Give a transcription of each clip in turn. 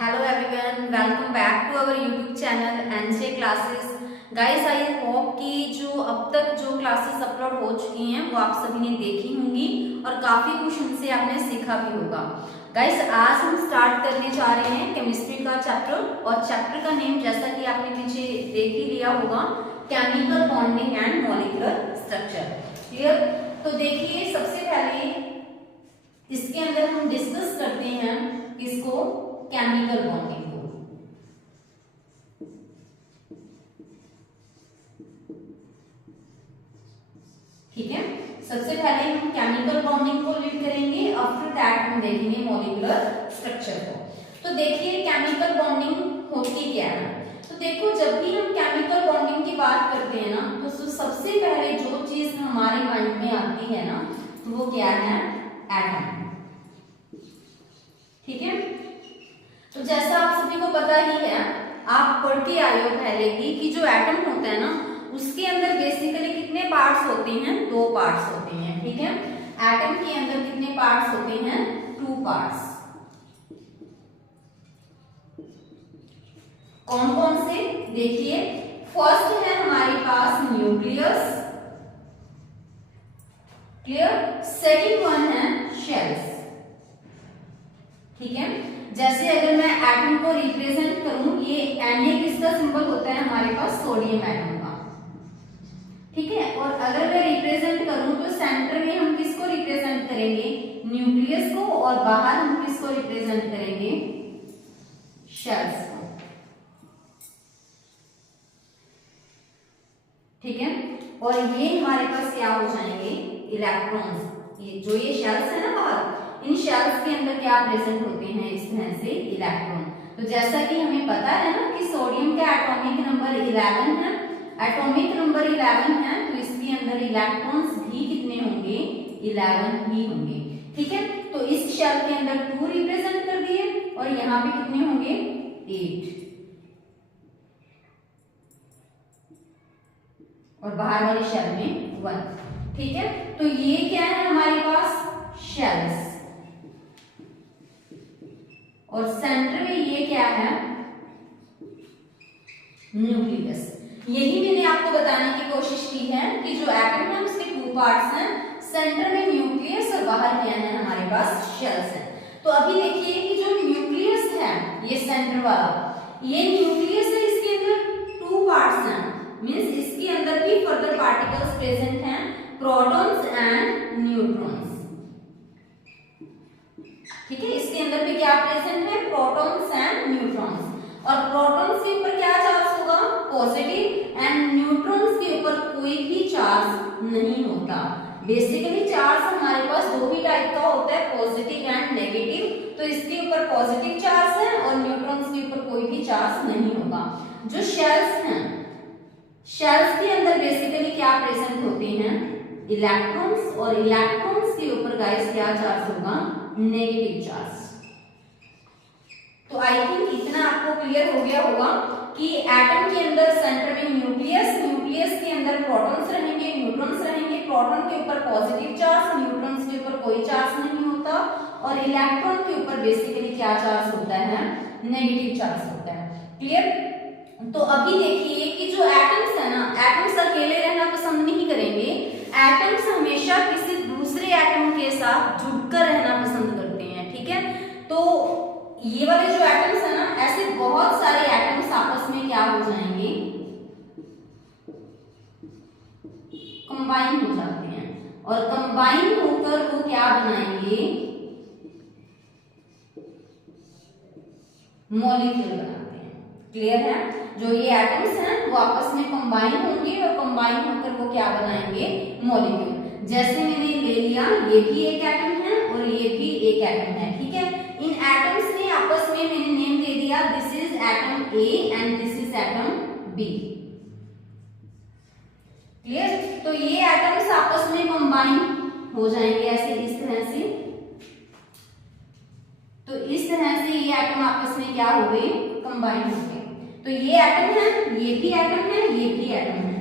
Hello everyone, welcome back to our YouTube channel NJ Classes. Guys, I hope कि जो अब तक जो क्लासेस अपलोड हो चुकी हैं वो आप सभी ने देखी होंगी और काफी कुछ उनसे आपने सीखा भी होगा। गाइस, आज हम स्टार्ट करने जा रहे हैं केमिस्ट्री का चैप्टर और चैप्टर का नेम जैसा कि आपने पीछे देख ही लिया होगा, chemical bonding and molecular structure. Clear? तो देखिए, सबसे पहले इसके अंदर हम डिस्कस करते हैं इसको केमिकल बॉन्डिंग को। ठीक है, सबसे पहले हम केमिकल बॉन्डिंग को रीड करेंगे, आफ्टर दैट हम देखेंगे मॉलिक्यूलर स्ट्रक्चर को। तो देखिए, केमिकल बॉन्डिंग होती क्या है। तो देखो, जब भी हम केमिकल बॉन्डिंग की बात करते हैं ना, तो सबसे पहले जो चीज हमारे माइंड में आती है ना, वो क्या है? एटम। ठीक है, तो जैसा आप सभी को पता ही है, आप पढ़ के आए हो पहले ही कि जो एटम होता है ना, उसके अंदर बेसिकली कितने पार्ट्स होते हैं? 2 पार्ट्स होते हैं। ठीक है, एटम के अंदर कितने पार्ट्स होते हैं? 2 पार्ट्स। कौन कौन से? देखिए, फर्स्ट है हमारे पास न्यूक्लियस। क्लियर? सेकंड वन है शेल्स। ठीक है, जैसे अगर मैं एटम को रिप्रेजेंट करूं, ये Na किसका सिंबल होता है हमारे पास? सोडियम एटम का। ठीक है, और अगर मैं रिप्रेजेंट करूं तो सेंटर में हम किसको रिप्रेजेंट करेंगे? न्यूक्लियस को, और बाहर हम किसको रिप्रेजेंट करेंगे? शेल्स को। ठीक है, और ये हमारे पास क्या हो जाएंगे? इलेक्ट्रॉन्स। ये शेल्स है ना बाहर, इन शेल्स के अंदर क्या प्रेजेंट होते हैं? इस तरह से इलेक्ट्रॉन। तो जैसा कि हमें पता है ना कि सोडियम का एटॉमिक नंबर 11 है, एटॉमिक नंबर 11 है, तो इसके अंदर इलेक्ट्रॉन्स भी कितने होंगे? 11 ही होंगे। ठीक है, तो इस शेल के अंदर 2 रिप्रेजेंट कर दिए, और यहाँ पे कितने होंगे? 8, और बाहर वाले शेल में 1। ठीक है, तो ये क्या है हमारे पास? शेल्स। और सेंटर में ये क्या है? न्यूक्लियस। यही मैंने आपको बताने की कोशिश की है कि जो एटम है उसके 2 पार्ट्स हैं, सेंटर में न्यूक्लियस और बाहर क्या है हमारे पास? शेल्स है। तो अभी देखिए कि जो न्यूक्लियस है, ये सेंटर वाला, ये न्यूक्लियस है, इसके अंदर 2 पार्ट्स हैं, मींस इसके अंदर भी फर्दर पार्टिकल्स प्रेजेंट हैं, प्रोटॉन्स एंड न्यूट्रॉन्स। ठीक है, इसके अंदर भी क्या प्रेजेंट है? Protons and neutrons. और प्रोटॉन्स के ऊपर क्या चार्ज होगा? पॉजिटिव, एंड न्यूट्रॉन्स के ऊपर कोई भी चार्ज नहीं होता। बेसिकली चार्ज हमारे पास 2 ही टाइप का होता है, पॉजिटिव एंड नेगेटिव। तो इसके ऊपर पॉजिटिव चार्ज है और न्यूट्रॉन्स के ऊपर कोई भी चार्ज नहीं होगा। जो शेल्स हैं, शेल्स के अंदर बेसिकली क्या प्रेजेंट होते हैं? इलेक्ट्रॉन्स, और इलेक्ट्रॉन्स के ऊपर गाइस क्या चार्ज होगा? Negative charge. तो आई थिंक इतना आपको क्लियर हो गया होगा कि एटम के अंदर सेंटर में न्यूक्लियस, न्यूक्लियस के अंदर प्रोटॉन्स रहेंगे, न्यूट्रॉन्स रहेंगे, प्रोटॉन के ऊपर पॉजिटिव चार्ज, न्यूट्रॉन्स के ऊपर कोई चार्ज नहीं होता, और इलेक्ट्रॉन के ऊपर बेसिकली क्या चार्ज होता है? नेगेटिव चार्ज होता है। क्लियर? तो अभी देखिए कि जो एटम्स है ना, एटम्स अकेले रहना पसंद नहीं करेंगे, एटम्स हमेशा किसी दूसरे एटम के साथ जुड़कर रहना पसंद करते हैं। ठीक है, तो ये वाले जो एटम्स है ना, ऐसे बहुत सारे एटम्स आपस में क्या हो जाएंगे? कंबाइन हो जाते हैं, और कंबाइन होकर वो क्या बनाएंगे? मॉलिक्यूल बनाते हैं। क्लियर है? जो ये एटम्स हैं वो आपस में कंबाइन होंगे, और कंबाइन होकर वो क्या बनाएंगे? मॉलिक्यूल। जैसे मैंने ले लिया, ये भी एक एटम है और ये भी एक एटम है। ठीक है, इन एटम्स ने आपस में मैंने नेम दे दिया, this is atom A and this is atom B. Clear? तो ये एटम्स आपस में कंबाइन हो जाएंगे ऐसे, इस तरह से। तो इस तरह से ये एटम आपस में क्या हो गए? कंबाइन हो गए। तो ये एटम है, ये भी एटम है, ये भी एटम है,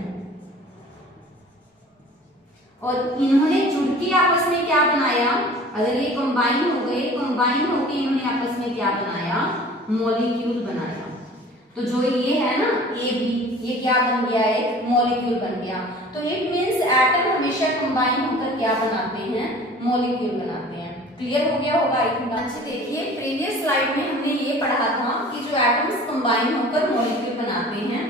और इन्होंने जुड़ के आपस में क्या बनाया? अगर ये कंबाइन हो गए, कंबाइन होकर इन्होंने आपस में क्या बनाया? मॉलिक्यूल बनाया। तो जो ये है ना ए बी, ये क्या बन गया, एक मॉलिक्यूल बन गया। तो इट मींस एटम हमेशा कंबाइन होकर क्या बनाते हैं, मॉलिक्यूल बनाते हैं। क्लियर हो गया होगा आई थिंक। अच्छा देखिए प्रीवियस स्लाइड में हमने ये पढ़ा था कि जो एटम्स कंबाइन होकर मॉलिक्यूल बनाते हैं,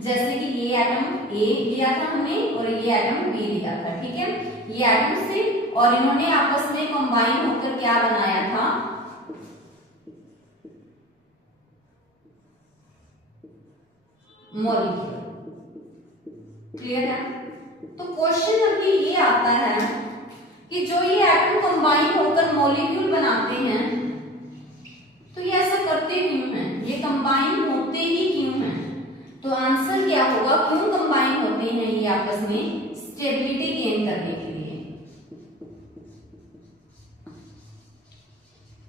जैसे कि ये एटम ए लिया था हमने और ये एटम बी लिया था, ठीक है। ये एटम्स थे और इन्होंने आपस में कंबाइन होकर क्या बनाया था, मॉलिक्यूल। क्लियर है। तो क्वेश्चन अभी ये आता है कि जो ये एटम कंबाइन होकर मॉलिक्यूल बनाते हैं, तो ये ऐसा करते क्यों हैं, ये कंबाइन होते ही क्यों हैं? तो आंसर क्या होगा, क्यों कंबाइन होते हैं ये आपस में, स्टेबिलिटी गेन करने के लिए।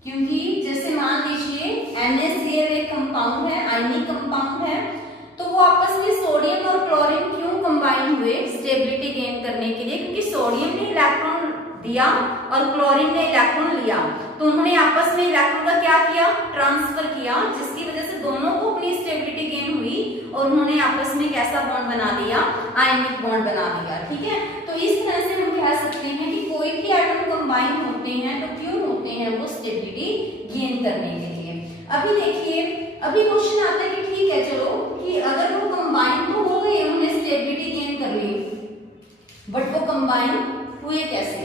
क्योंकि जैसे मान लीजिए NaCl एक कंपाउंड है, आयनिक कंपाउंड है, तो वो आपस में सोडियम और क्लोरीन क्यों कंबाइन हुए, स्टेबिलिटी गेन करने के लिए। क्योंकि सोडियम ने इलेक्ट्रॉन दिया और क्लोरीन ने इलेक्ट्रॉन लिया, तो उन्होंने आपस में इलेक्ट्रॉन का क्या किया, ट्रांसफर किया, जिसकी वजह से दोनों को अपनी स्टेबिलिटी गेन हुई और उन्होंने आपस में कैसा बॉन्ड बना दिया, आयनिक बॉन्ड बना दिया, ठीक है। तो इस तरह से हम कह सकते हैं कि कोई भी एटम कंबाइन होते हैं तो क्यों होते हैं, वो स्टेबिलिटी गेन करने के लिए। अभी देखिए, अभी क्वेश्चन आता है कि ठीक है चलो कि अगर वो कंबाइन तो हो गए, उन्होंने स्टेबिलिटी गेन कर ली, बट वो कंबाइन हुए कैसे,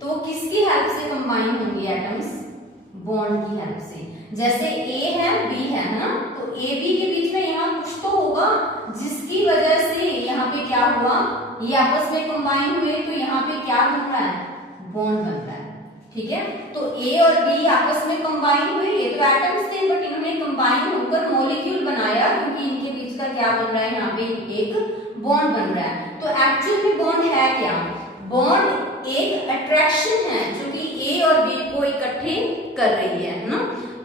तो वो किसकी हेल्प से कंबाइन होंगे एटम्स, बॉन्ड की हेल्प से। जैसे ए है बी है ना, तो ए बी के बीच में यहाँ कुछ तो होगा जिसकी वजह से यहाँ पे क्या हुआ, ये आपस में कंबाइन हुए, तो यहाँ पे क्या बन रहा है, बॉन्ड बन रहा है, ठीक है। तो ए और बी आपस में कंबाइन हुए, ये तो एटम्स थे बट इन्होंने कंबाइन होकर मॉलिक्यूल बनाया, क्योंकि इनके बीच का क्या बन रहा है, यहाँ पे एक बॉन्ड बन रहा है। तो एक्चुअल में बॉन्ड है क्या, बॉन्ड एक अट्रैक्शन है जो कि ए और बी को इकट्ठे कर रही है ना।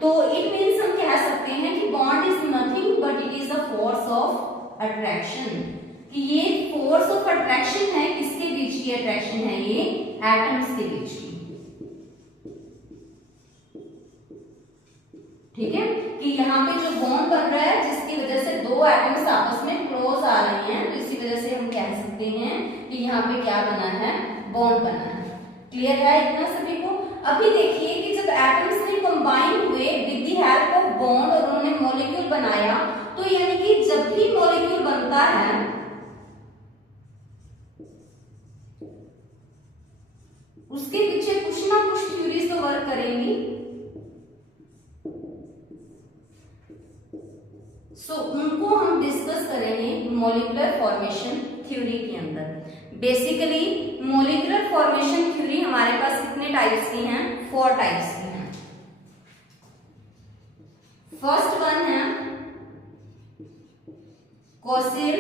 तो इट मींस हम कह सकते हैं कि bond is nothing but it is a force of attraction, कि ये फोर्स ऑफ अट्रैक्शन है, किसके बीच की अट्रैक्शन है, ये एटम्स के बीच की, ठीक है। कि यहाँ पे जो बॉन्ड बन रहा है जिसकी वजह से दो एटम्स आपस में क्लोज आ रहे हैं, तो इसी वजह से हम कह सकते हैं कि यहाँ पे क्या बना है, बॉन्ड बना है। क्लियर है इतना सभी को। अभी देखिए कि जब एटम्स ने कंबाइन हुए with the help of bond और उन्होंने मॉलिक्यूल बनाया, तो यानी कि जब भी मॉलिक्यूल बनता है उसके पीछे कुछ ना कुछ थ्योरीज तो वर्क करेंगी। सो उनको हम डिस्कस करेंगे मॉलिक्यूलर फॉर्मेशन थ्योरी के अंदर। बेसिकली मॉलिक्यूलर फॉर्मेशन थ्योरी हमारे पास कितने टाइप्स की हैं, 4 टाइप्स की हैं। फर्स्ट वन है Kossel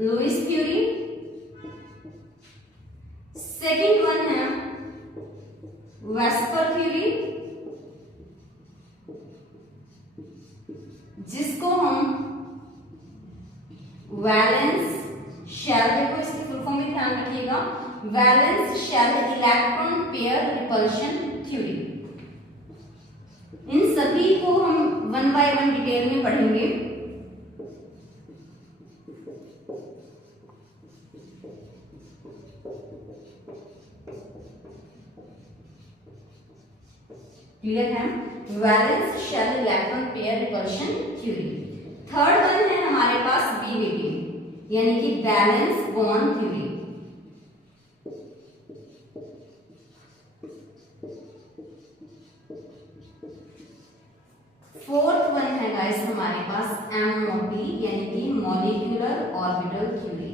Lewis theory, second one है वेस्पर थ्योरी, जिसको हम वैलेंस शेल, देखो इसकी फुल फॉर्म भी ध्यान रखिएगा, valence shell electron pair repulsion theory. इन सभी को हम 1 बाय 1 डिटेल में पढ़ेंगे। क्लियर है, valence shell electron pair repulsion theory. Third one है हमारे पास BBT, यानी कि valence bond theory. Fourth one है गाइस हमारे पास MOP, यानी कि मॉलिक्यूलर ऑर्बिटल थ्योरी।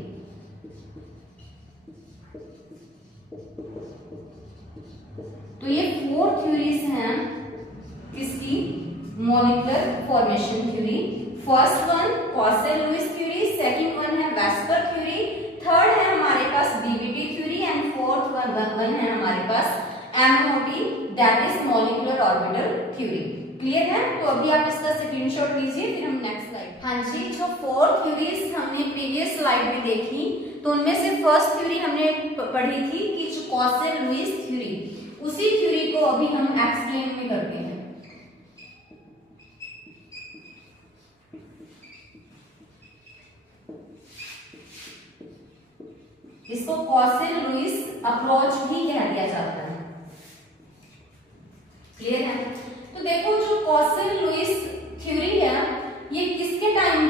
तो ये 4 थ्योरीज हैं किसकी, molecular formation theory. First one Kossel Lewis theory, second one है वेस्पर थ्योरी, थर्ड है हमारे पास BBT theory and fourth one है हमारे पास MOT, that is molecular orbital theory. Clear है। तो अभी आप इसका स्क्रीनशॉट लीजिए, फिर हम नेक्स्ट स्लाइड। हाँ जी, जो 4 थ्योरीज हमने प्रीवियस स्लाइड में देखी, तो उनमें से फर्स्ट थ्योरी हमने पढ़ी थी कि जो कोसेल लुईस थ्योरी, उसी थ्योरी को अभी हम एक्सप्लेन में करते हैं। इसको कॉसेल लुईस अप्रोच भी कह दिया जाता है। क्लियर है? तो देखो जो कॉसेल लुईस थ्योरी है ये किसके टाइम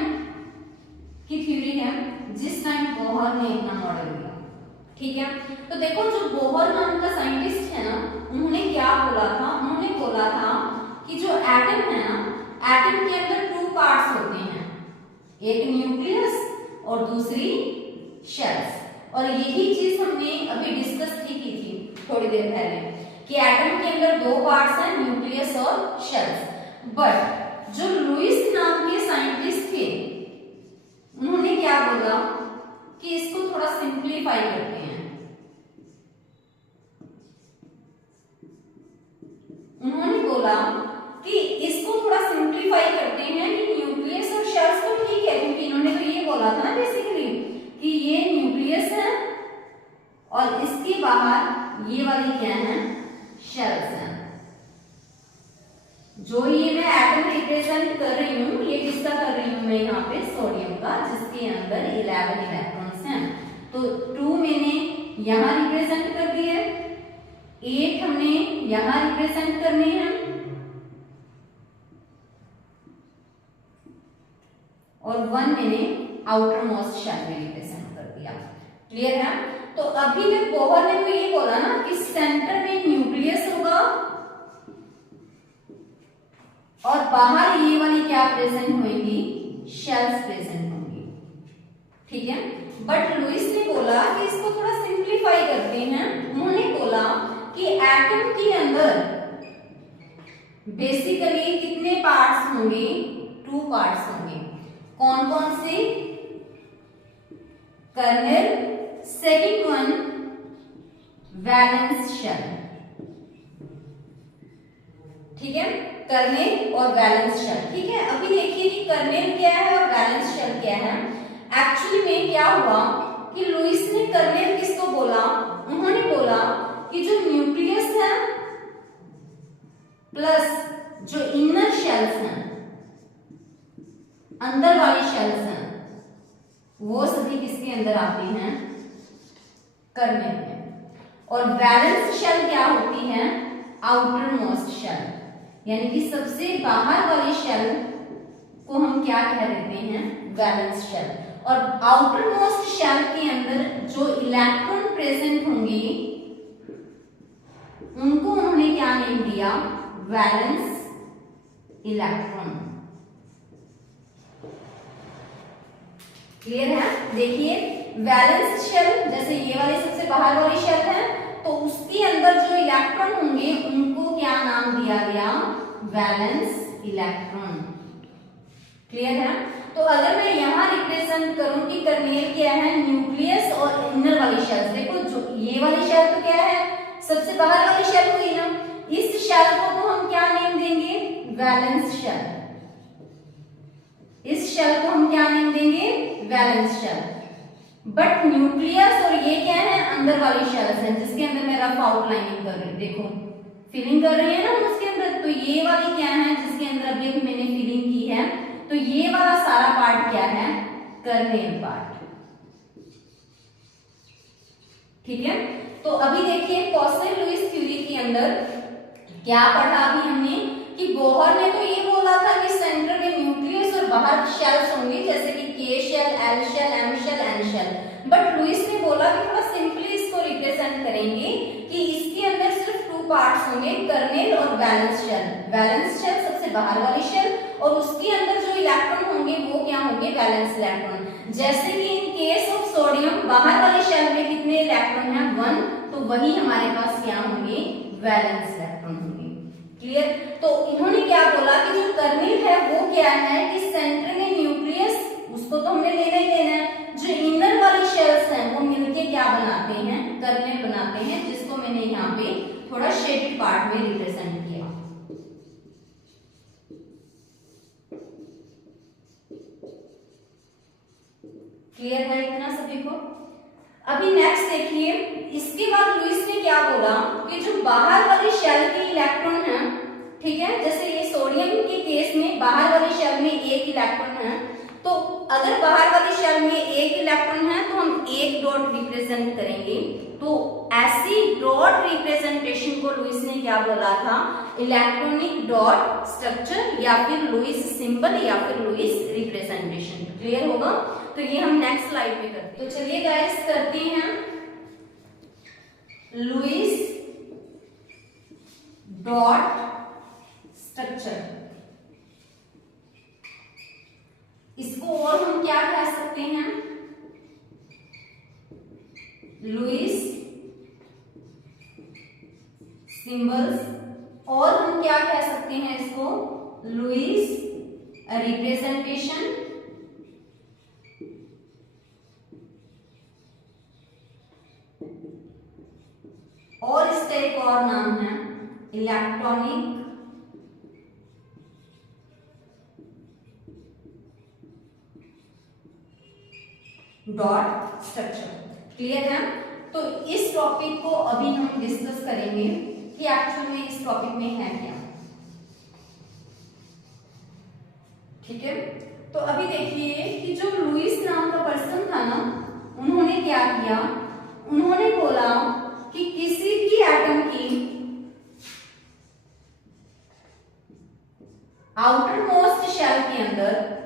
की थ्योरी है? जिस टाइम बोहर ने अपना मॉडल दिया। ठीक है, तो देखो जो बोहर नाम का साइंटिस्ट है ना, उन्होंने क्या बोला था? उन्होंने बोला था कि जो एटम है ना, एटम के अंदर 2 पार्ट्स होते हैं, एक न्यूक्लियस और दूसरी शेल्स। और यही चीज हमने अभी डिस्कस की थी थोड़ी देर पहले कि एटम के अंदर 2 पार्ट्स हैं, न्यूक्लियस और शेल्स। बट जो लुईस नाम के साइंटिस्ट थे उन्होंने क्या बोला कि इसको थोड़ा सिंप्लीफाई करते हैं। उन्होंने बोला कि इसको थोड़ा सिंप्लीफाई करते हैं कि न्यूक्लियस और शेल्स तो ठीक है, क्योंकि इन्होंने तो ये बोला था ना बेसिकली कि ये न्यूक्लियस है और इसके बाहर ये वाली क्या है? शेल्स है। जो ये मैं एटम रिप्रेजेंट कर रही हूँ, ये किसका कर रही हूँ मैं यहाँ पे? सोडियम का, जिसके अंदर 11 इलेक्ट्रॉन्स हैं। तो 2 मैंने यहाँ रिप्रेजेंट कर दिए, 8 हमने यहाँ रिप्रेजेंट करने हैं और 1 मैंने आउटर मोस्ट शेल में रिप्रेजेंट कर दिया। क्लियर है? तो अभी तक बोहर ने तो ये बोला ना कि सेंटर में न्यूक्लियस होगा और बाहर ये वाली क्या प्रेजेंट होंगी? शेल्स प्रेजेंट होंगी। ठीक है, बट लुईस ने बोला कि इसको थोड़ा सिंप्लीफाई करते हैं। उन्होंने बोला कि एटम के अंदर बेसिकली कितने पार्ट्स होंगे? 2 पार्ट्स होंगे। कौन कौन से? Kernel, second one valence shell. ठीक है, कर्नेल और वैलेंस शेल। ठीक है, अभी देखिए कि कर्नेल क्या है और वैलेंस शेल क्या है। एक्चुअली में क्या हुआ कि लुईस ने कर्नेल किसको बोला? उन्होंने बोला कि जो न्यूक्लियस है प्लस जो इनर शेल्स हैं, अंदर वाली शेल्स हैं, वो सभी किसके अंदर आती हैं? कर्नेल में। और वैलेंस शेल क्या होती है? आउटर मोस्ट शेल, यानी कि सबसे बाहर वाली शेल को हम क्या कह देते हैं? Valence shell. और आउटर मोस्ट शेल के अंदर जो इलेक्ट्रॉन प्रेजेंट होंगे उनको उन्होंने क्या नेम दिया? Valence electron. क्लियर है? देखिए वैलेंस शेल, जैसे ये वाली सबसे बाहर वाली शेल है, तो उसके अंदर जो इलेक्ट्रॉन होंगे उनको क्या नाम दिया गया? Valence electron. क्लियर है? तो अगर मैं यहाँ रिप्रेजेंट करूं कि कर्नेल क्या है? न्यूक्लियस और इनर वाली शेल। देखो जो ये वाली शेल तो क्या है? सबसे बाहर वाली शेल हुई ना, इस शेल को तो हम क्या नेम देंगे? Valence shell. इस शेल को हम क्या नेम देंगे? Valence shell. बट न्यूक्लियस और ये क्या है? अंदर वाली शेल्स हैं, जिसके अंदर मैं रफ आउटलाइनिंग कर रही हूँ। देखो फिलिंग कर रही है ना उसके अंदर, तो ये वाली क्या है? जिसके अंदर अभी अभी मैंने फिलिंग की है, तो ये वाला सारा पार्ट क्या है? Kernel part. ठीक है, तो अभी देखिए कॉसेल लुईस थ्योरी के अंदर क्या पढ़ा अभी हमने कि बोहर ने तो ये बोला था कि सेंटर में न्यूक्लियस और बाहर शेल्स होंगी, जैसे कि K shell, L shell, M shell, N shell. But Lewis ने बोला कि थोड़ा सिंपली इसको रिप्रेजेंट करेंगे कि इसके अंदर सिर्फ 2 पार्ट्स होंगे, कर्नेल और वैलेंस शेल। वैलेंस शेल सबसे बाहर वाली शेल और उसके अंदर जो इलेक्ट्रॉन होंगे वो क्या होंगे? Valence electron. जैसे कि इन केस ऑफ सोडियम बाहर वाली शेल में कितने इलेक्ट्रॉन हैं? 1, तो वही हमारे पास क्या होंगे? वैलेंस इलेक्ट्रॉन होंगे। क्लियर? तो इन्होंने क्या बोला कि जो कर्नेल है वो क्या है कि सेंटर में न्यूक्लियस, उसको तो हमने लेना ही लेना है। जो इनर वाली शेल्स हैं वो मिलके क्या बनाते हैं? कर्नेल बनाते हैं, जिसको मैंने यहाँ पे थोड़ा शेडेड पार्ट में रिप्रेजेंट किया। क्लियर है इतना सभी को? अभी नेक्स्ट देखिए, इसके बाद लुईस ने क्या बोला कि जो बाहर वाली शेल के इलेक्ट्रॉन है, ठीक है, जैसे ये सोडियम के केस में बाहर वाली शेल में 1 इलेक्ट्रॉन है, तो अगर बाहर वाली शेल में एक इलेक्ट्रॉन है तो हम एक डॉट रिप्रेजेंट करेंगे। तो ऐसी डॉट रिप्रेजेंटेशन को लुईस ने क्या बोला था, इलेक्ट्रॉनिक डॉट स्ट्रक्चर या फिर लुईस सिंबल या फिर लुईस रिप्रेजेंटेशन। क्लियर होगा? तो ये हम नेक्स्ट स्लाइड में करते हैं। तो चलिए गाइस करते हैं लुईस डॉट स्ट्रक्चर। इसको और हम क्या कह सकते हैं, लुईस सिंबल्स, और हम क्या कह सकते हैं इसको, लुईस रिप्रेजेंटेशन, और इसका एक और नाम है इलेक्ट्रॉनिक डॉट स्ट्रक्चर। क्लियर है? तो इस टॉपिक को अभी हम डिस्कस करेंगे कि एक्चुअल में इस टॉपिक में है क्या। ठीक है? तो अभी देखिए कि जो लुईस नाम का पर्सन था ना, उन्होंने क्या किया, उन्होंने बोला कि किसी भी एटम की आउटर मोस्ट शेल के अंदर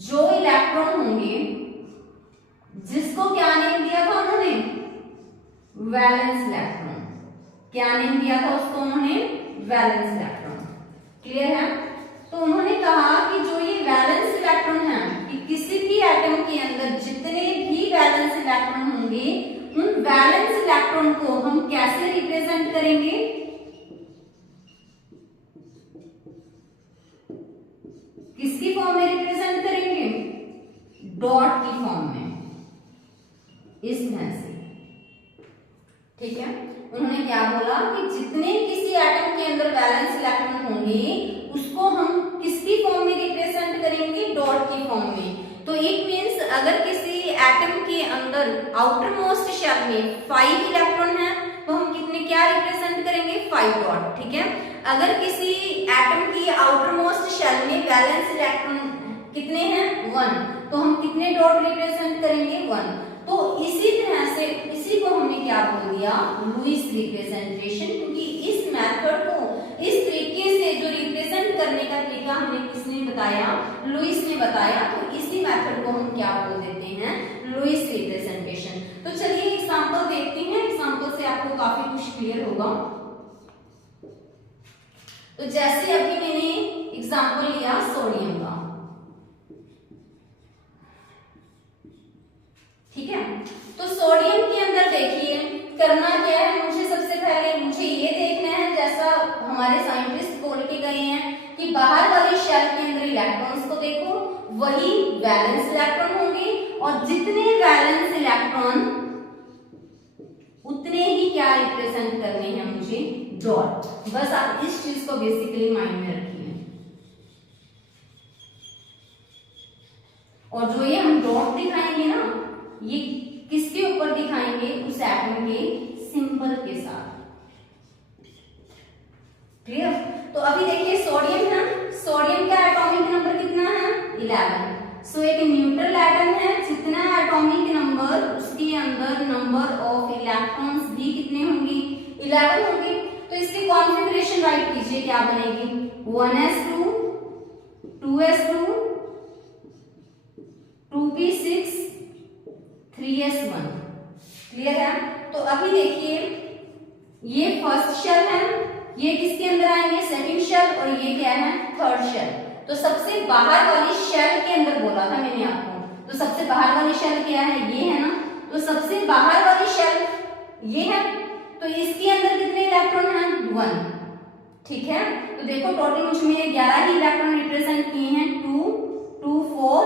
जो इलेक्ट्रॉन होंगे, जिसको क्या नेम दिया था उन्होंने, वैलेंस इलेक्ट्रॉन। क्या नेम दिया था उसको उन्होंने, वैलेंस इलेक्ट्रॉन। क्लियर है? तो उन्होंने कहा कि जो ये वैलेंस इलेक्ट्रॉन है, कि किसी भी एटम के अंदर जितने भी वैलेंस इलेक्ट्रॉन होंगे, उन वैलेंस इलेक्ट्रॉन को हम कैसे रिप्रेजेंट करेंगे, किसकी फॉर्म में रिप्रेजेंट करेंगे, डॉट की फॉर्म में, इस तरह से। ठीक है? उन्होंने क्या बोला कि जितने किसी एटम के अंदर वैलेंस इलेक्ट्रॉन होंगे, उसको हम किसकी फॉर्म में रिप्रेजेंट करेंगे, डॉट की फॉर्म में। तो इट मींस अगर किसी एटम के अंदर आउटर मोस्ट शेल में 5 इलेक्ट्रॉन है, तो हम कितने क्या रिप्रेजेंट करेंगे, 5 डॉट। ठीक है? अगर किसी एटम की आउटर मोस्ट शेल में वैलेंस इलेक्ट्रॉन कितने हैं, 1, तो हम कितने डॉट रिप्रेजेंट करेंगे, 1। तो इसी तरह से इसी को हमने क्या बोल दिया, लुईस रिप्रेजेंटेशन, क्योंकि इस मेथड को, इस तरीके से जो रिप्रेजेंट करने का तरीका हमें किसने बताया, लुईस ने बताया। तो इसी मेथड को हम क्या बोल देते हैं, लुईस रिप्रेजेंटेशन। तो चलिए एग्जांपल देखते हैं, एग्जांपल से आपको काफी कुछ क्लियर होगा। तो जैसे अभी मैंने एग्जांपल लिया सोडियम का, ठीक है? तो सोडियम के अंदर देखिए करना क्या है, मुझे सबसे पहले मुझे ये देखना है, जैसा हमारे साइंटिस्ट बोल के गए हैं कि बाहर वाली शेल के अंदर इलेक्ट्रॉन्स को देखो, वही वैलेंस इलेक्ट्रॉन होंगे, और जितने वैलेंस इलेक्ट्रॉन उतने ही क्या रिप्रेजेंट करने हैं मुझे, डॉट। बस आप इस चीज को बेसिकली माइंड में रखिए। और जो ये हम डॉट दिखाएंगे ना, ये किसके ऊपर दिखाएंगे, उस एटम के सिंबल के साथ। क्लियर? तो अभी देखिए सोडियम है, सोडियम का एटॉमिक नंबर कितना है, 11। सो एक न्यूट्रल एटम है, जितना एटॉमिक नंबर, उसके अंदर नंबर ऑफ इलेक्ट्रॉन्स भी कितने होंगे, 11 होंगे। तो इसकी कॉन्फ़िगरेशन राइट कीजिए, क्या बनेगी, 1s2 2s2 2p6 3s1। Clear है? तो अभी देखिए ये फर्स्ट शेल है, ये किसके अंदर आएंगे, सेकंड शेल, और ये क्या है, थर्ड शेल। तो सबसे बाहर वाली शेल के अंदर बोला था मैंने आपको, तो सबसे बाहर वाली शेल क्या है, ये है ना। तो सबसे बाहर वाली शेल ये है, तो इसके अंदर कितने इलेक्ट्रॉन हैं, 1। ठीक है? तो देखो टोटल मुझे 11 ही इलेक्ट्रॉन रिप्रेजेंट किए हैं, 2 2 4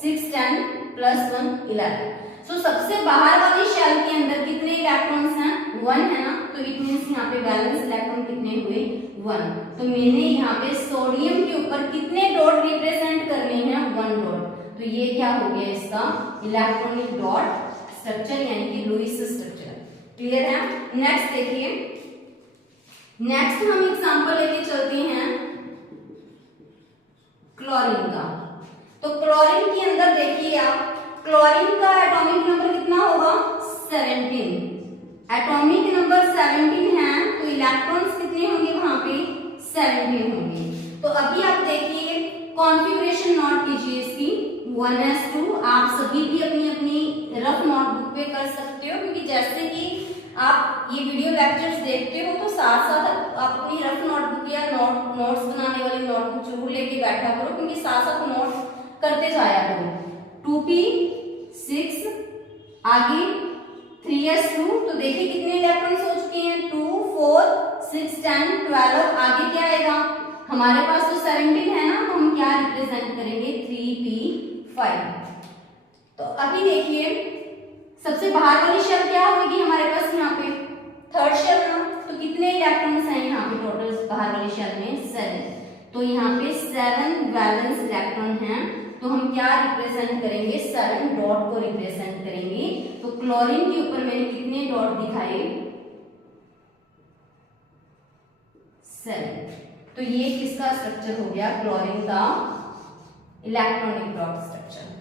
6 10 प्लस 1 11। सो सबसे बाहर वाली शेल के अंदर कितने इलेक्ट्रॉन्स हैं, 1 है ना। तो इट मींस यहाँ पे वैलेंस इलेक्ट्रॉन कितने हुए, 1। तो मैंने यहाँ पे सोडियम के ऊपर कितने डॉट रिप्रेजेंट करने हैं, 1 डॉट। तो ये क्या हो गया इसका इलेक्ट्रॉनिक डॉट स्ट्रक्चर, यानी कि लुईस स्ट्रक्चर। क्लियर है? नेक्स्ट देखिए, नेक्स्ट हम एग्जांपल लेके चलते हैं क्लोरीन का। तो क्लोरीन के अंदर देखिए आप, क्लोरीन का एटॉमिक नंबर कितना होगा 17। एटॉमिक नंबर 17 है तो इलेक्ट्रॉन्स कितने होंगे वहां पे 17 होंगे। तो अभी आप देखिए कॉन्फ़िगरेशन नोट कीजिए इसकी 1s2। आप सभी भी अपनी अपनी रफ नोटबुक पे कर सकते हो, क्योंकि जैसे कि आप ये वीडियो लेक्चर्स देखते हो तो साथ साथ आप अपनी रफ नोटबुक या नोट्स बनाने वाली नोटबुक जरूर लेके बैठा करो, क्योंकि साथ साथ नोट्स करते जाया करो। 2p6 आगे 3s2, तो देखिए कितने इलेक्ट्रॉन्स हो चुके हैं 2 4 6 10 12। आगे क्या आएगा, हमारे पास तो 17 है ना, तो हम क्या रिप्रेजेंट करेंगे 3p5। तो अभी देखिए सबसे बाहर वाली शेल क्या होगी हमारे पास यहाँ पे थर्ड शेल ना, तो कितने इलेक्ट्रॉन्स हैं यहाँ पे टोटल बाहर वाली शेल में 7। तो यहाँ पे 7 वैलेंस इलेक्ट्रॉन हैं, तो हम क्या रिप्रेजेंट करेंगे 7 डॉट को रिप्रेजेंट करेंगे। तो क्लोरीन के ऊपर मैंने कितने डॉट दिखाए 7। तो ये किसका स्ट्रक्चर हो गया क्लोरीन का इलेक्ट्रॉनिक डॉट स्ट्रक्चर।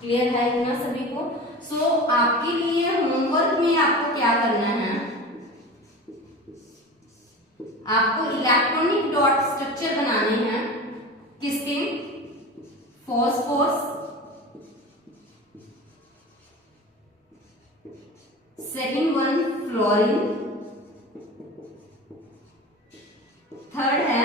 क्लियर है इतना सभी को। सो आपके लिए होमवर्क में आपको क्या करना है, आपको इलेक्ट्रॉनिक डॉट स्ट्रक्चर बनाने हैं किसके phosphorus, second one fluorine, third है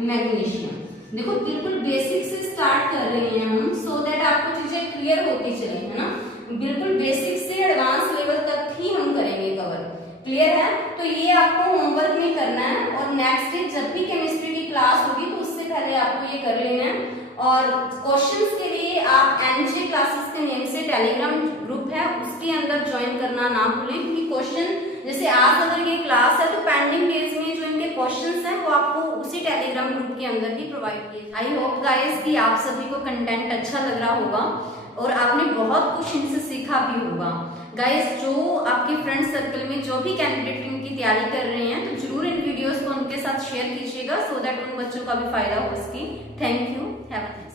मैग्नीशियम। देखो बिल्कुल बेसिक से स्टार्ट कर रहे हैं हम, सो दैट आपको चीजें क्लियर होती चले, है ना। बिल्कुल बेसिक से एडवांस लेवल तक ही हम करेंगे कवर। क्लियर है, तो ये आपको होमवर्क में करना है, और नेक्स्ट डे जब भी केमिस्ट्री की क्लास होगी तो उससे पहले आपको ये कर लेना है। और क्वेश्चंस के लिए आप एनजे क्लासेस के नेम से टेलीग्राम ग्रुप है उसके अंदर ज्वाइन करना ना भूलें, क्योंकि क्वेश्चन जैसे आज अगर ये क्लास है तो पेंडिंग डेज में जो इनके क्वेश्चंस हैं वो आपको उसी टेलीग्राम ग्रुप के अंदर ही प्रोवाइड किए। आई होप गाइस कि आप सभी को कंटेंट अच्छा लग रहा होगा और आपने बहुत कुछ इनसे सीखा भी होगा। गाइस जो आपके फ्रेंड सर्कल में जो भी कैंडिडेट इनकी तैयारी कर रहे हैं तो जरूर इन वीडियोस को उनके साथ शेयर कीजिएगा, सो दैट उन बच्चों का भी फायदा हो इसकी। Thank you, have a